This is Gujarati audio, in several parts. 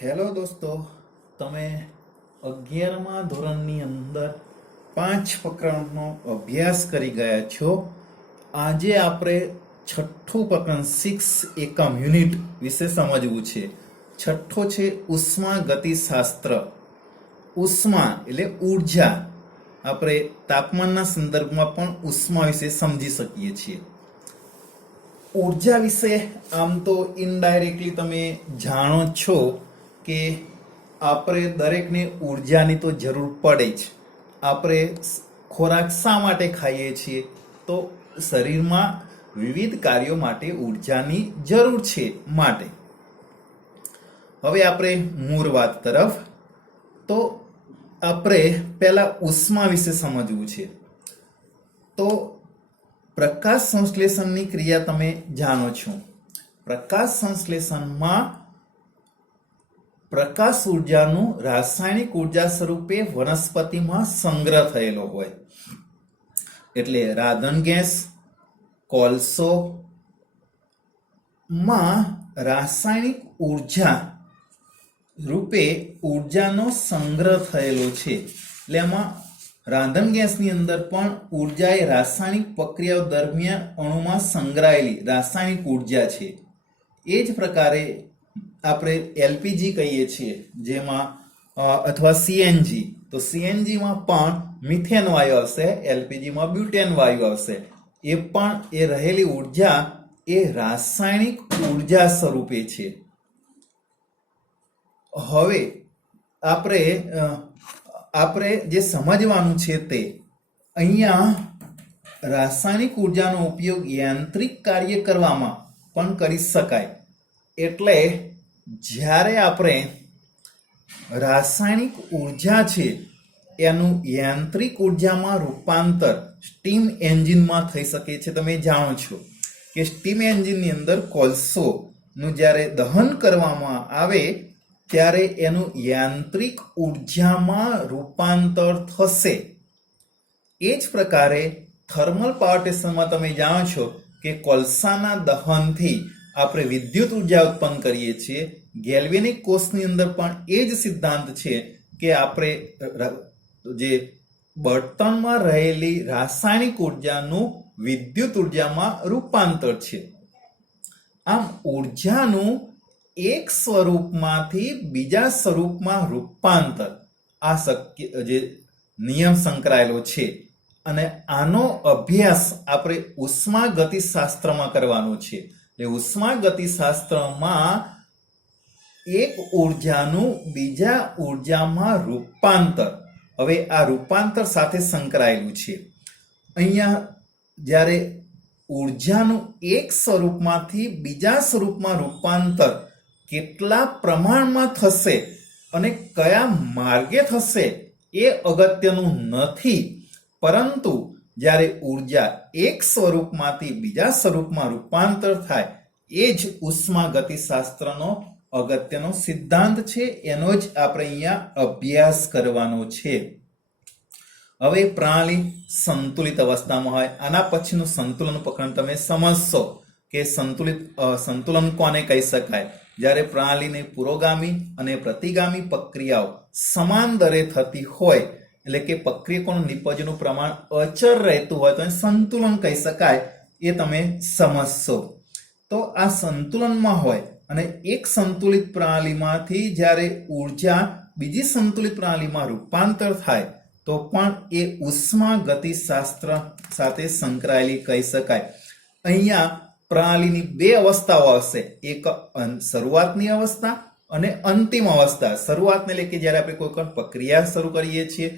હેલો દોસ્તો, તમે 11મા ધોરણની અંદર 5 પ્રકરણનો અભ્યાસ કરી ગયા છો. આજે આપણે છઠ્ઠું પ્રકરણ 6 એકમ યુનિટ વિશે સમજવું છે. છઠ્ઠો છે ઉષ્મા ગતિશાસ્ત્ર. ઉષ્મા એટલે ઉર્જા. આપણે તાપમાનના સંદર્ભમાં પણ ઉષ્મા વિશે સમજી શકીએ છીએ. ઉર્જા વિશે આમ તો ઇનડાયરેક્ટલી તમે જાણો છો કે આપણે દરેકને ઉર્જાની તો જરૂર પડે જ. આપણે ખોરાક શા માટે ખાઈએ છીએ? તો શરીરમાં વિવિધ કાર્યો માટે ઉર્જાની જરૂર છે માટે. હવે આપણે મૂળ વાત તરફ. તો આપણે પહેલા ઉષ્મા વિશે સમજવું છે. તો પ્રકાશ સંશ્લેષણની ક્રિયા તમે જાણો છો. પ્રકાશ સંશ્લેષણમાં પ્રકાશ ઉર્જાનું રાસાયણિક ઉર્જા સ્વરૂપે વનસ્પતિમાં સંગ્રહ થયેલો હોય. એટલે રાંધણ ગેસ, કોલસો માં રાસાયણિક ઉર્જા રૂપે ઉર્જાનો સંગ્રહ થયેલો છે. એટલે એમાં રાંધણ ગેસની અંદર પણ ઉર્જા એ રાસાયણિક પ્રક્રિયાઓ દરમિયાન અણુમાં સંગ્રહાયેલી રાસાયણિક ઉર્જા છે. એ જ પ્રકારે આપણે એલપીજી કહીએ છીએ, જેમાં અથવા સીએનજી. તો સીએનજીમાં પણ મિથેન વાયુ આવશે, એલપીજીમાં બ્યુટેન વાયુ આવશે. એ પણ એ રહેલી ઉર્જા એ રાસાયણિક ઉર્જા સ્વરૂપે છે. હવે આપણે જે સમજવાનું છે તે અહીંયા રાસાયણિક ઉર્જાનો ઉપયોગ યાંત્રિક કાર્ય કરવામાં પણ કરી શકાય. એટલે જ્યારે આપણે રાસાયણિક ઉર્જા છે એનું યાંત્રિક ઉર્જામાં રૂપાંતર સ્ટીમ એન્જિનમાં થઈ શકે છે. તમે જાણો છો કે સ્ટીમ એન્જિનની અંદર કોલસોનું જ્યારે દહન કરવામાં આવે ત્યારે એનું યાંત્રિક ઉર્જામાં રૂપાંતર થશે. એ જ પ્રકારે થર્મલ પાવર સ્ટેશનમાં તમે જાણો છો કે કોલસાના દહનથી આપણે વિદ્યુત ઉર્જા ઉત્પન્ન કરીએ છીએ. ગેલ્વેનિક કોષની અંદર પણ એ જ સિદ્ધાંત છે કે આપણે જે બળતણમાં રહેલી રાસાયણિક ઉર્જાનું વિદ્યુત ઉર્જામાં રૂપાંતર છે. આમ ઉર્જાનું એક સ્વરૂપમાંથી બીજા સ્વરૂપમાં રૂપાંતર આ શક્ય જે નિયમ સંકળાયેલો છે. અને આનો અભ્યાસ આપણે ઉષ્મા ગતિશાસ્ત્રમાં કરવાનો છે. એટલે ઉષ્મા ગતિશાસ્ત્રમાં એક ઉર્જાનું બીજા ઉર્જામાં રૂપાંતર, હવે આ રૂપાંતર સાથે સંકળાયેલું છે. અહીંયા જ્યારે ઉર્જાનું એક સ્વરૂપમાંથી બીજા સ્વરૂપમાં રૂપાંતર કેટલા પ્રમાણમાં થશે અને કયા માર્ગે થશે એ અગત્યનું નથી, પરંતુ જ્યારે ઉર્જા એક સ્વરૂપમાંથી બીજા સ્વરૂપમાં રૂપાંતર થાય એ જ ઉષ્મા ગતિશાસ્ત્રનો અગત્યનો સિદ્ધાંત છે. એનો જ આપણે અહીંયા અભ્યાસ કરવાનો છે. હવે પ્રણાલી સંતુલિત અવસ્થામાં હોય. આના પછીનું સંતુલન પ્રકરણ તમે સમજશો કે સંતુલન કોને કહી શકાય. જ્યારે પ્રણાલીની પુરોગામી અને પ્રતિગામી પ્રક્રિયાઓ સમાન દરે થતી હોય, એટલે કે પ્રક્રિયકોનું નિપજનું પ્રમાણ અચળ રહેતું હોય તો સંતુલન કહી શકાય. એ તમે સમજશો. તો આ સંતુલનમાં હોય અને એક સંતુલિત પ્રણાલીમાંથી જ્યારે ઉર્જા બીજી સંતુલિત પ્રણાલીમાં રૂપાંતર થાય તો પણ એ ઉષ્મા ગતિશાસ્ત્ર સાથે સંકળાયેલી કહી શકાય. અહીંયા પ્રણાલીની બે અવસ્થાઓ આવશે, એક શરૂઆતની અવસ્થા અને અંતિમ અવસ્થા. શરૂઆતને એટલે કે જ્યારે આપણે કોઈ પણ પ્રક્રિયા શરૂ કરીએ છીએ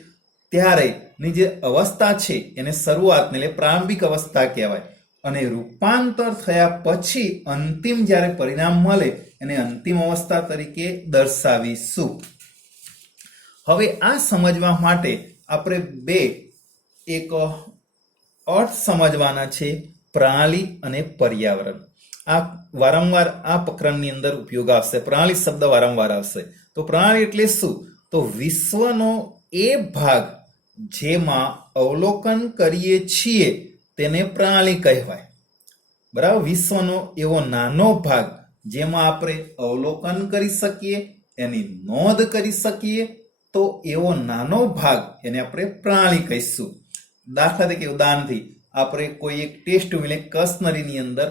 ત્યારેની જે અવસ્થા છે એને શરૂઆતને એટલે પ્રારંભિક અવસ્થા કહેવાય. અને રૂપાંતર થયા પછી અંતિમ જ્યારે પરિણામ મળે એને અંતિમ અવસ્થા તરીકે દર્શાવીશું. હવે આ સમજવા માટે આપણે એક અર્થ સમજવાના છે, પ્રણાલી અને પર્યાવરણ. આ વારંવાર આ પ્રકરણની અંદર ઉપયોગ આવશે. પ્રણાલી શબ્દ વારંવાર આવશે. તો પ્રણાલી એટલે શું? તો વિશ્વનો એ ભાગ જેમાં અવલોકન કરીએ છીએ તેને પ્રણાલી કહેવાય. બરાબર? વિશ્વનો એવો નાનો ભાગ જેમાં આપણે અવલોકન કરી શકીએ એની નોંધ કરી શકીએ તો એવો નાનો ભાગ એને આપણે પ્રણાલી કહીશું. દાખલા તરીકે ઉદાહરણથી આપણે કોઈ એક ટેસ્ટ ટ્યુબ એટલે કસનરીની અંદર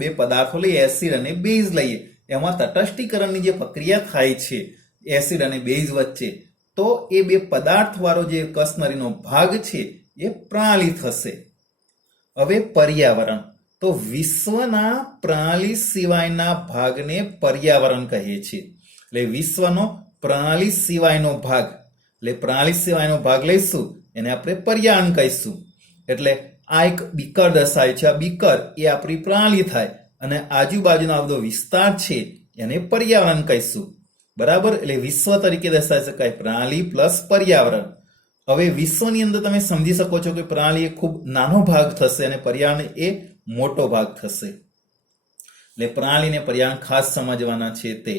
બે પદાર્થો લઈએ, એસિડ અને બેઝ લઈએ. એમાં તટસ્થીકરણની જે પ્રક્રિયા થાય છે એસિડ અને બેઝ વચ્ચે, તો એ બે પદાર્થ વાળો જે કસનરીનો ભાગ છે એ પ્રણાલી થશે. હવે પર્યાવરણ, તો વિશ્વના પ્રણાલી સિવાયના ભાગને પર્યાવરણ કહીએ છીએ. એટલે વિશ્વનો પ્રણાલી સિવાયનો ભાગ, એટલે પ્રણાલી સિવાયનો ભાગ લઈશું એને આપણે પર્યાવરણ કહીશું. એટલે આ એક બીકર દર્શાવે છે, આ બીકર એ આપણી પ્રણાલી થાય અને આજુબાજુનો આ બધો વિસ્તાર છે એને પર્યાવરણ કહીશું. બરાબર, એટલે વિશ્વ તરીકે દર્શાવી શકાય પ્રણાલી પ્લસ પર્યાવરણ. હવે વિશ્વની અંદર તમે સમજી શકો છો કે પ્રણાલી એ ખૂબ નાનો ભાગ થશે અને પર્યાવરણ એ મોટો ભાગ થશે. એટલે પ્રણાલીને પર્યાવરણ ખાસ સમજવાના છે તે.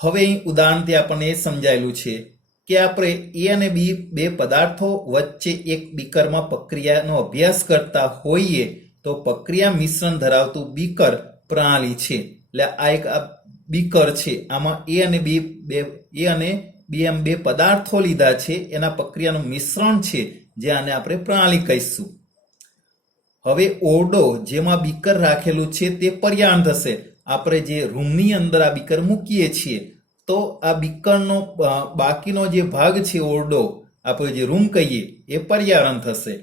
હવે અહીં ઉદાહરણથી આપણને એ સમજાયેલું છે કે આપણે એ અને બી બે પદાર્થો વચ્ચે એક બીકરમાં પ્રક્રિયાનો અભ્યાસ કરતા હોઈએ તો પ્રક્રિયા મિશ્રણ ધરાવતું બીકર પ્રણાલી છે. એટલે આ એક બીકર છે, આમાં એ અને બી એમ બે પદાર્થો લીધા છે, એના પ્રક્રિયાનું મિશ્રણ છે જે આને આપણે પ્રણાલી કહીશું. હવે ઓરડો જેમાં બીકર રાખેલું છે તે પર્યાવરણ થશે. આપણે જે રૂમની અંદર આ બીકર મૂકીએ છીએ તો આ બીકરનો બાકીનો જે ભાગ છે ઓરડો, આપણે જે રૂમ કહીએ એ પર્યાવરણ થશે.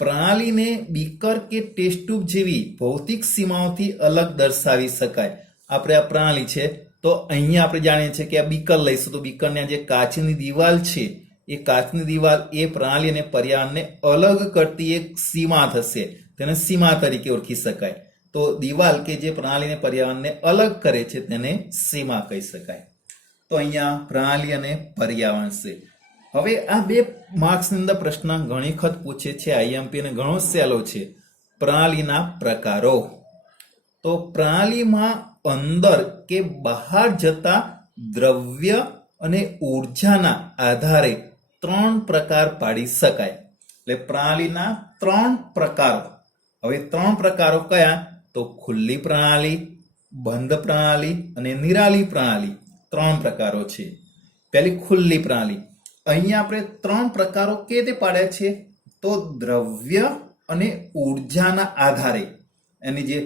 પ્રણાલીને બીકર કે ટેસ્ટ ટ્યુબ જેવી ભૌતિક સીમાઓથી અલગ દર્શાવી શકાય. આપણે આ પ્રણાલી છે તો અહીંયા આપણે જાણીએ છીએ કે આ બીકર લઈશું તો બીકરની જે કાચની દિવાલ છે એ કાચની દિવાલ એ પ્રણાલી અને પર્યાવરણને અલગ કરતી એક સીમા થશે, તેને સીમા તરીકે ઓળખી શકાય. તો દિવાલ કે જે પ્રણાલીને પર્યાવરણને અલગ કરે છે તેને સીમા કહી શકાય. તો અહીંયા પ્રણાલી અને પર્યાવરણ છે. હવે આ બે માર્ક્સની અંદર પ્રશ્ન ઘણી વખત પૂછે છે, આઈએમપી અને ઘણો સહેલો છે. પ્રણાલીના પ્રકારો. તો પ્રણાલીમાં અંદર કે બહાર જતા દ્રવ્ય અને ઉર્જાના આધારે 3 પ્રકાર પાડી શકાય. એટલે પ્રણાલીના 3 પ્રકારો. હવે 3 પ્રકારો કયા? તો ખુલ્લી પ્રણાલી, બંધ પ્રણાલી અને નિરાલી પ્રણાલી. 3 પ્રકારો છે. પહેલી ખુલ્લી પ્રણાલી. અહીંયા આપણે 3 પ્રકારો કેવી રીતે પાડ્યા છે? તો દ્રવ્ય અને ઉર્જાના આધારે, એની જે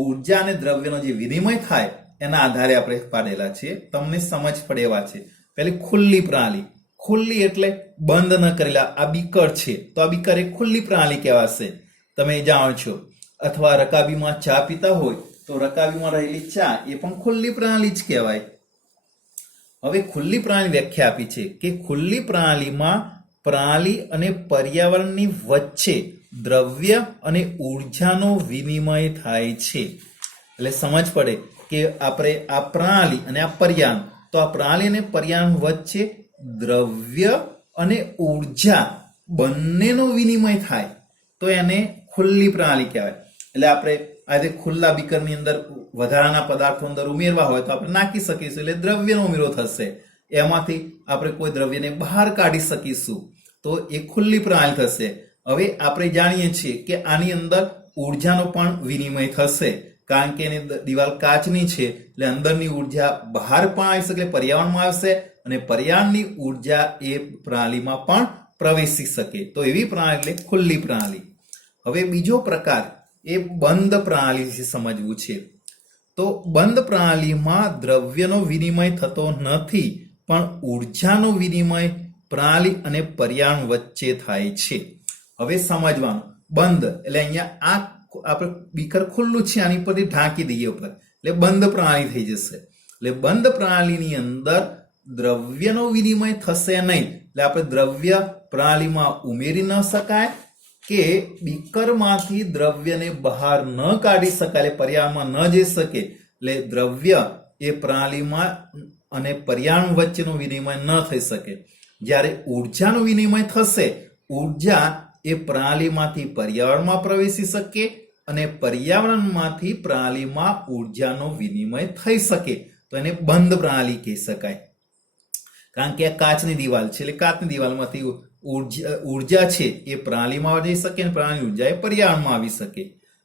ઉર્જા અને દ્રવ્યનો જે વિનિમય થાય એના આધારે આપણે પાડેલા છે. તમને સમજ પડે એવા છે. પહેલી ખુલ્લી પ્રણાલી. ખુલ્લી એટલે બંધ ન કરેલા. આ બીકર છે તો આ બીકર એક ખુલ્લી પ્રણાલી કહેવાશે. તમે જાણો છો, અથવા રકાબીમાં ચા પીતા હોય તો રકાબીમાં રહેલી ચા એ પણ ખુલ્લી પ્રણાલી જ કહેવાય. હવે ખુલ્લી પ્રણાલી વ્યાખ્યા આપી છે કે ખુલ્લી પ્રણાલીમાં પ્રણાલી અને પર્યાવરણની વચ્ચે દ્રવ્ય અને ઉર્જાનો વિનિમય થાય છે. એટલે સમજ પડે કે આપણે આ પ્રણાલી અને આ પર્યાવરણ, તો આ પ્રણાલી અને પર્યાવરણ વચ્ચે દ્રવ્ય અને ઉર્જા બંનેનો વિનિમય થાય તો એને ખુલ્લી પ્રણાલી કહેવાય. એટલે આપણે આજે ખુલ્લા બીકરની અંદર વધારાના પદાર્થો અંદર ઉમેરવા હોય તો આપણે નાખી શકીશું, એટલે દ્રવ્યનો ઉમેરો થશે. એમાંથી આપણે કોઈ દ્રવ્યને બહાર કાઢી શકીશું તો એ ખુલ્લી પ્રણાલી થશે. હવે આપણે જાણીએ છીએ કે આની અંદર ઉર્જાનો પણ વિનિમય થશે, કારણ કે એની દિવાલ કાચની છે એટલે અંદરની ઉર્જા બહાર પણ આવી શકે, પર્યાવરણમાં આવશે અને પર્યાવરણની ઉર્જા એ પ્રણાલીમાં પણ પ્રવેશી શકે. તો એવી પ્રણાલી એટલે ખુલ્લી પ્રણાલી. હવે બીજો પ્રકાર એ બંધ પ્રણાલી વિશે સમજવું છે. તો બંધ પ્રણાલીમાં દ્રવ્યનો વિનિમય થતો નથી, પણ ઉર્જાનો વિનિમય પ્રણાલી અને પર્યાવરણ વચ્ચે થાય છે. હવે સમજવાનું, બંધ એટલે અહીંયા આ આપણે બીકર ખુલ્લું છે, આની પરથી ઢાંકી દઈએ ઉપર એટલે બંધ પ્રણાલી થઈ જશે. એટલે બંધ પ્રણાલીની અંદર દ્રવ્યનો વિનિમય થશે નહીં. એટલે આપણે દ્રવ્ય પ્રણાલીમાં ઉમેરી ન શકાય કે બીકરમાંથી દ્રવ્યને બહાર ન કાઢી શકાય, એટલે પર્યાવરણમાં ન જઈ શકે. એટલે દ્રવ્ય એ પ્રણાલીમાં અને પર્યાવરણ વચ્ચેનો વિનિમય ન થઈ શકે. જ્યારે ઉર્જાનો વિનિમય થશે, ઉર્જા એ પ્રણાલીમાંથી પર્યાવરણમાં પ્રવેશી શકે અને પર્યાવરણમાંથી પ્રણાલીમાં ઉર્જાનો વિનિમય થઈ શકે, તો એને બંધ પ્રણાલી કહી શકાય. કારણ કે આ કાચની દિવાલ છે એટલે કાચની દિવાલમાંથી ઉર્જા છે એ પ્રણાલીમાં જઈ શકે અને પ્રણાલી ઉર્જા એ પર્યાવરણમાં આવી શકે.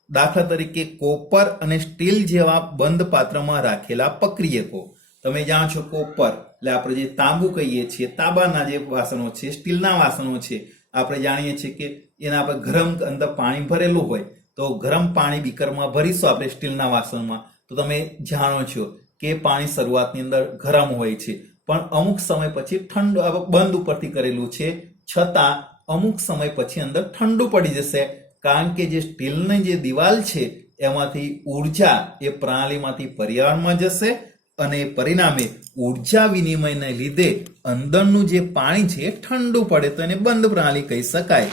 દાખલા તરીકે કોપર અને સ્ટીલ જેવા બંધ પાત્રમાં રાખેલા પ્રક્રિયકો. તમે જાણો છો કોપર એટલે આપણે જે તાંબુ કહીએ છીએ, તાંબાના જે વાસણો છે, સ્ટીલના વાસણો છે, આપણે જાણીએ છીએ કે એના આપણે ગરમ અંદર પાણી ભરેલું હોય તો ગરમ પાણી બીકરમાં ભરીશું આપણે સ્ટીલના વાસણમાં તો તમે જાણો છો કે પાણી શરૂઆતની અંદર ગરમ હોય છે, પણ અમુક સમય પછી ઠંડુ બંધ ઉપરથી કરેલું છે છતાં અમુક સમય પછી અંદર ઠંડુ પડી જશે, કારણ કે જે સ્ટીલની જે દિવાલ છે એમાંથી ઉર્જા એ પ્રણાલીમાંથી પર્યાવરણમાં જશે અને પરિણામે ઉર્જા વિનિમયને લીધે અંદરનું જે પાણી છે એ ઠંડુ પડે તો એને બંધ પ્રણાલી કહી શકાય.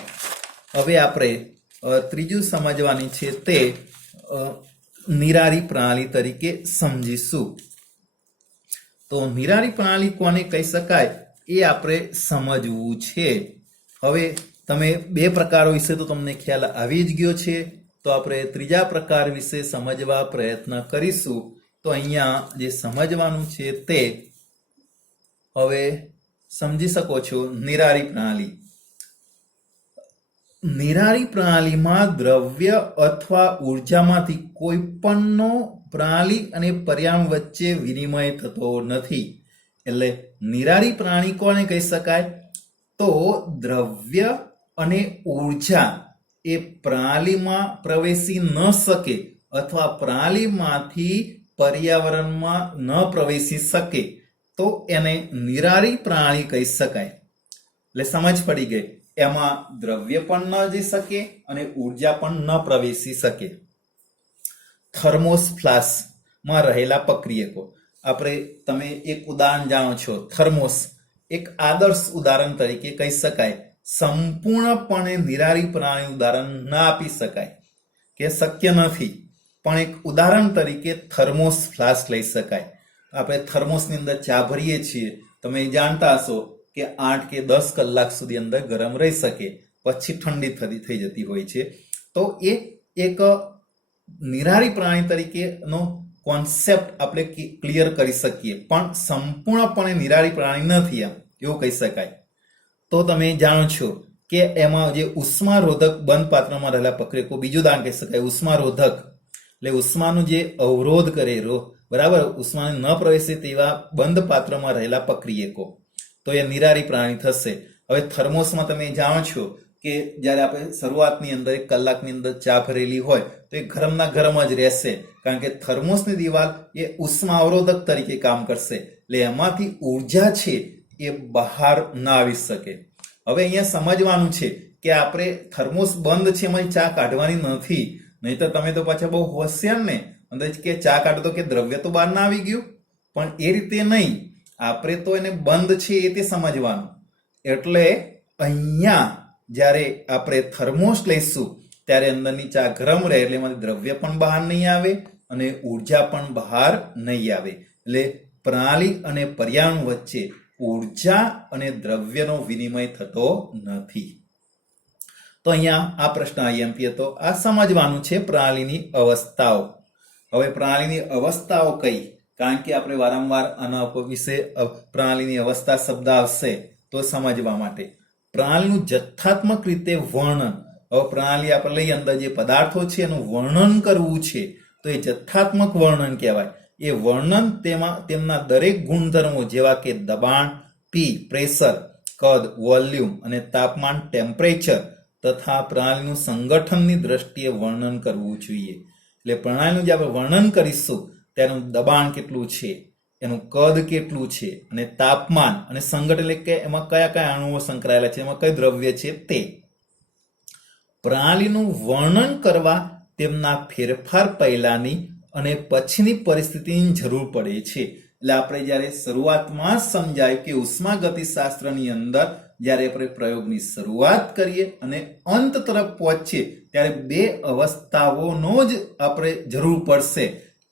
હવે આપણે ત્રીજું સમજવાની છે તે નિરારી પ્રણાલી તરીકે સમજીશું. તો નિરારી પ્રણાલી કોને કહી શકાય એ આપણે સમજવું છે. હવે તમે બે પ્રકારો વિશે તો તમને ખ્યાલ આવી જ ગયો છે, તો આપણે ત્રીજા પ્રકાર વિશે સમજવા પ્રયત્ન કરીશું. તો અહીંયા જે સમજવાનું છે તે હવે સમજી શકો છો. નિરારી પ્રણાલી, નિરારી પ્રણાલીમાં દ્રવ્ય અથવા ઉર્જામાંથી કોઈ પણનો પ્રણાલી અને પર્યાવરણ વચ્ચે વિનિમય થતો નથી. એટલે નિરારી પ્રણાલી કોને કહી શકાય? તો દ્રવ્ય અને ઉર્જા એ પ્રણાલીમાં પ્રવેશી ન શકે અથવા પ્રણાલીમાંથી પર્યાવરણમાં ન પ્રવેશી શકે તો એને નિરારી પ્રણાલી કહી શકાય. એટલે સમજ પડી ગઈ, એમાં દ્રવ્ય પણ ન જઈ શકે અને ઉર્જા પણ ન પ્રવેશી શકે. થર્મોસ ફ્લાસ્કમાં રહેલા પ્રક્રિયકો, આપણે તમે એક ઉદાહરણ જાણો છો, થર્મોસ એક આદર્શ ઉદાહરણ તરીકે કહી શકાય. સંપૂર્ણપણે નિરારી પ્રણાલી ઉદાહરણ ના આપી શકાય કે શક્ય નથી, પણ એક ઉદાહરણ તરીકે થર્મોસ ફ્લાસ્ક લઈ શકાય. આપણે થર્મોસની અંદર ચા ભરીએ છીએ, તમે જાણતા હશો કે 8 કે 10 કલાક સુધી અંદર ગરમ રહી શકે, પછી ઠંડી થઈ જતી હોય છે. તો એ એક નિરારી પ્રણાલી તરીકેનો કોન્સેપ્ટ આપણે ક્લિયર કરી શકીએ, પણ સંપૂર્ણપણે નિરારી પ્રણાલી નથી એવું કહી શકાય. તો તમે જાણો છો કે એમાં જે ઉષ્મારોધક બંધ પાત્રમાં રહેલા પ્રક્રિયકો, બીજું ઉદાહરણ કહી શકાય ઉષ્મારોધક, એટલે ઉષ્માનું જે અવરોધ કરે, બરાબર, ઉષ્માને ન પ્રવેશે તેવા બંધ પાત્રમાં રહેલા પ્રક્રિયકો, તો એ નિરારી પ્રણાલી થશે. હવે થર્મોસમાં તમે જાણો છો કે જ્યારે આપણે શરૂઆતની અંદર 1 કલાકની અંદર ચા ભરેલી હોય તો એ ગરમના ગરમ જ રહેશે, કારણ કે થર્મોસની દિવાલ એ ઉષ્મા અવરોધક તરીકે કામ કરશે, એટલે એમાંથી ઉર્જા છે એ બહાર ના આવી શકે. હવે અહીંયા સમજવાનું છે કે આપણે થર્મોસ બંધ છે એમાં ચા કાઢવાની નથી, નહીં તો તમે તો પાછા બહુ હોશિયાર ને અંદર કે ચા કાઢો તો કે દ્રવ્ય તો બહાર ના આવી ગયું, પણ એ રીતે નહીં, આપણે તો એને બંધ છે એ તે સમજવાનું. એટલે અહીંયા જ્યારે આપણે થર્મોસ લઈશું ત્યારે અંદરની ચા ગરમ રહે, એટલે એમાંથી દ્રવ્ય પણ બહાર નહીં આવે અને ઉર્જા પણ બહાર નહીં આવે. એટલે પ્રણાલી અને પર્યાવરણ વચ્ચે ઉર્જા અને દ્રવ્યનો વિનિમય થતો નથી. તો અહીંયા આ પ્રશ્ન IMP હતો. આ સમજવાનું છે પ્રણાલીની અવસ્થાઓ. હવે પ્રણાલીની અવસ્થાઓ કઈ? કારણ કે આપણે વારંવાર આના વિશે પ્રણાલીની અવસ્થા શબ્દ આવશે તો સમજવા માટે પ્રણાલીનું જથ્થાત્મક રીતે વર્ણન. હવે પ્રણાલી આપણે લઈ અંદર જે પદાર્થો છે એનું વર્ણન કરવું છે તો એ જથ્થાત્મક વર્ણન કહેવાય. એ વર્ણન તેમના દરેક ગુણધર્મો જેવા કે દબાણ P પ્રેશર, કદ વોલ્યુમ અને તાપમાન ટેમ્પરેચર તથા પ્રણાલીનું સંગઠનની દ્રષ્ટિએ વર્ણન કરવું જોઈએ. એટલે પ્રણાલીનું જે આપણે વર્ણન કરીશું તેનું દબાણ કેટલું છે, એનું કદ કેટલું છે અને તાપમાન અને સંગઠન એટલે કે એમાં કયા કયા અણુઓ સંકળાયેલા છે, એમાં કઈ દ્રવ્ય છે તે. પ્રણાલીનું વર્ણન કરવા તેમના ફેરફાર પહેલાની અને પછીની પરિસ્થિતિની જરૂર પડે છે. એટલે આપણે જ્યારે શરૂઆતમાં સમજાય કે ઉષ્માગતિશાસ્ત્રની અંદર જ્યારે આપણે પ્રયોગની શરૂઆત કરીએ અને અંત તરફ પહોંચીએ ત્યારે 2 અવસ્થાઓનો જ આપણે જરૂર પડશે.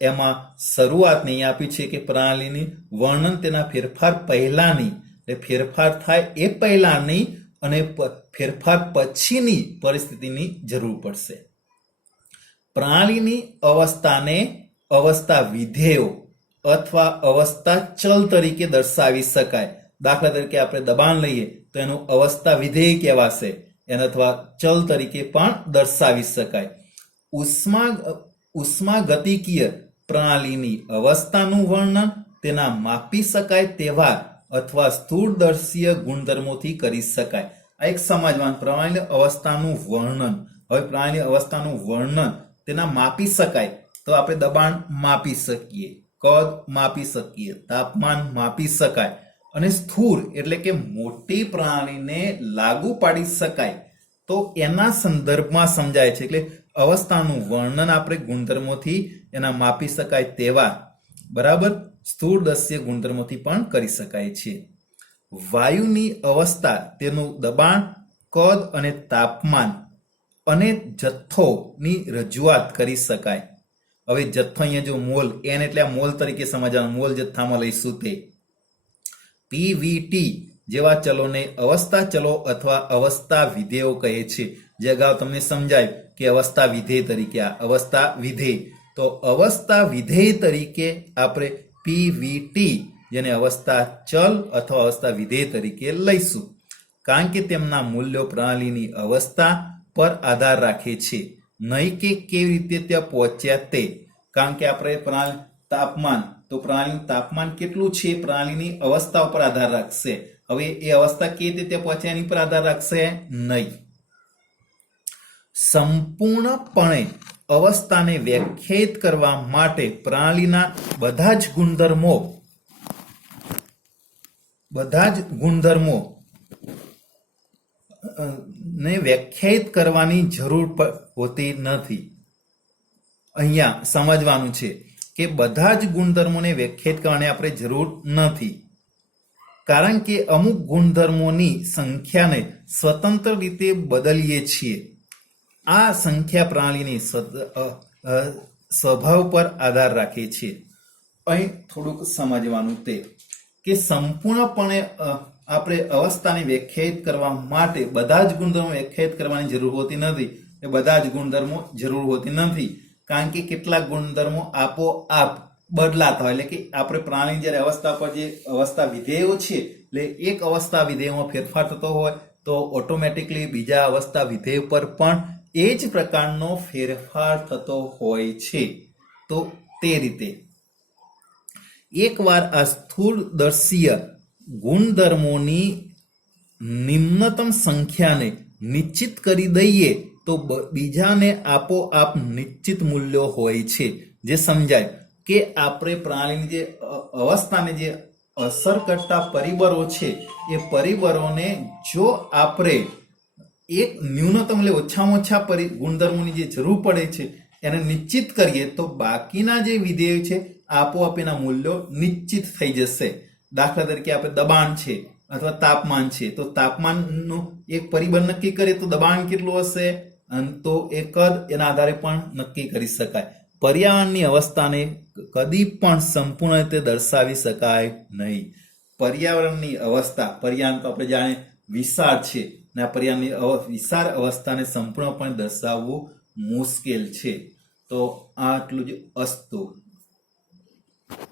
એમાં શરૂઆતની આપી છે કે પ્રણાલીની વર્ણન તેના ફેરફાર પહેલાની, એટલે ફેરફાર થાય એ પહેલાની અને ફેરફાર પછીની પરિસ્થિતિની જરૂર પડશે. પ્રણાલીની અવસ્થાને અવસ્થા વિધેયો અથવા અવસ્થા ચલ તરીકે દર્શાવી શકાય. દાખલા તરીકે આપણે દબાણ લઈએ તો એનું અવસ્થા વિધેય કહેવાશે, એને અથવા ચલ તરીકે પણ દર્શાવી શકાય. ઉષ્માગતિકીય પ્રણાલીની અવસ્થાનું વર્ણન તેના માપી શકાય તેવા અથવા સ્થૂળદર્શીય ગુણધર્મોથી કરી શકાય. આ એક સમજવાનું પ્રણાલીની અવસ્થાનું વર્ણન. હવે પ્રણાલીની અવસ્થાનું વર્ણન તેના માપી શકાય તો આપણે દબાણ માપી શકીએ, કદ માપી શકીએ, તાપમાન માપી શકાય અને સ્થૂળ એટલે કે મોટી પ્રણાલીને લાગુ પાડી શકાય તો એના સંદર્ભમાં સમજાય છે. એટલે અવસ્થાનું વર્ણન આપણે ગુણધર્મોથી એના માપી શકાય તેવા બરાબર સ્થૂળદર્શીય ગુણધર્મોથી પણ કરી શકાય છે. વાયુની અવસ્થા તેનું દબાણ, કદ અને તાપમાન અને જથ્થોની રજૂઆત કરી શકાય. હવે જથ્થો અહીંયા જો મોલ, એન એટલે મોલ તરીકે સમજવાનું, મોલ જથ્થામાં લઈશું તે. પીવીટી જેવા ચલોને અવસ્થા ચલો અથવા અવસ્થા વિધેયો કહે છે. જે અગાઉ તમને સમજાયું કે અવસ્થા વિધેય તરીકે, આ અવસ્થા વિધેય, તો અવસ્થા વિધેય તરીકે આપણે પીવીટી જેને અવસ્થા ચલ અથવા અવસ્થા વિધેય તરીકે લઈશું, કારણ કે તેમના મૂલ્યો પ્રણાલીની અવસ્થા પર આધાર રાખે છે, નહીં કે કેવી રીતે ત્યાં પહોંચ્યા તે. કારણ કે આપણે તાપમાન, તો પ્રણાલીનું તાપમાન કેટલું છે પ્રણાલીની અવસ્થા ઉપર આધાર રાખશે. હવે એ અવસ્થા કેવી રીતે ત્યાં પહોંચ્યા એની પર આધાર રાખશે નહીં. સંપૂર્ણપણે અવસ્થાને વ્યાખ્યાયિત કરવા માટે પ્રણાલીના બધા જ ગુણધર્મો ને વ્યાખ્યાયિત કરવાની જરૂર હોતી નથી. અહીંયા સમજવાનું છે કે બધા જ ગુણધર્મોને વ્યાખ્યાયિત કરવાની આપણે જરૂર નથી, કારણ કે અમુક ગુણધર્મોની સંખ્યાને સ્વતંત્ર રીતે બદલીએ છીએ. આ સંખ્યા પ્રણાલીની સ્વભાવ પર આધાર રાખે છે. અહીં થોડુંક સમજવાનું તે કે સંપૂર્ણપણે આપણે અવસ્થાને વ્યાખ્યાયિત કરવા માટે બધા જ ગુણધર્મો વ્યાખ્યાયિત કરવાની જરૂર હોતી નથી. એ બધા જ ગુણધર્મો જરૂર હોતી નથી, કારણ કે કેટલાક ગુણધર્મો આપોઆપ બદલાતા હોય. એટલે કે આપણે પ્રાણી જ્યારે અવસ્થા પર જે અવસ્થા વિધેયો છે, એટલે એક અવસ્થા વિધેયમાં ફેરફાર થતો હોય તો ઓટોમેટિકલી બીજા અવસ્થા વિધેય પર પણ એ જ પ્રકારનો ફેરફાર થતો હોય છે. તો તે રીતે એકવાર આ સ્થૂળદર્શીય ગુણધર્મોની નિમ્નતમ સંખ્યાને નિશ્ચિત કરી દઈએ તો બીજાને આપોઆપ નિશ્ચિત મૂલ્યો હોય છે. જે સમજાય કે આપણે પ્રાણીની જે અવસ્થાને જે અસર કરતા પરિબળો છે એ પરિબળોને જો આપણે એક ન્યૂનતમ એટલે ઓછામાં ઓછા ગુણધર્મોની જે જરૂર પડે છે એને નિશ્ચિત કરીએ તો બાકીના જે વિધેયો છે આપોઆપ એના મૂલ્યો નિશ્ચિત થઈ જશે. દાખલા તરીકે આપણે દબાણ છે અથવા તાપમાન છે, તો તાપમાનનું એક પરિબળ નક્કી કરીએ તો દબાણ કેટલું હશે, તો એ કદ એના આધારે પણ નક્કી કરી શકાય. પર્યાવરણની અવસ્થાને કદી પણ સંપૂર્ણ રીતે દર્શાવી શકાય નહીં. પર્યાવરણની અવસ્થા, પર્યાવરણ તો આપણે જાણે વિશાળ છે, અને આ પર્યાવરણની વિશાળ અવસ્થાને સંપૂર્ણપણે દર્શાવવું મુશ્કેલ છે. તો આટલું જ અસ્તુ.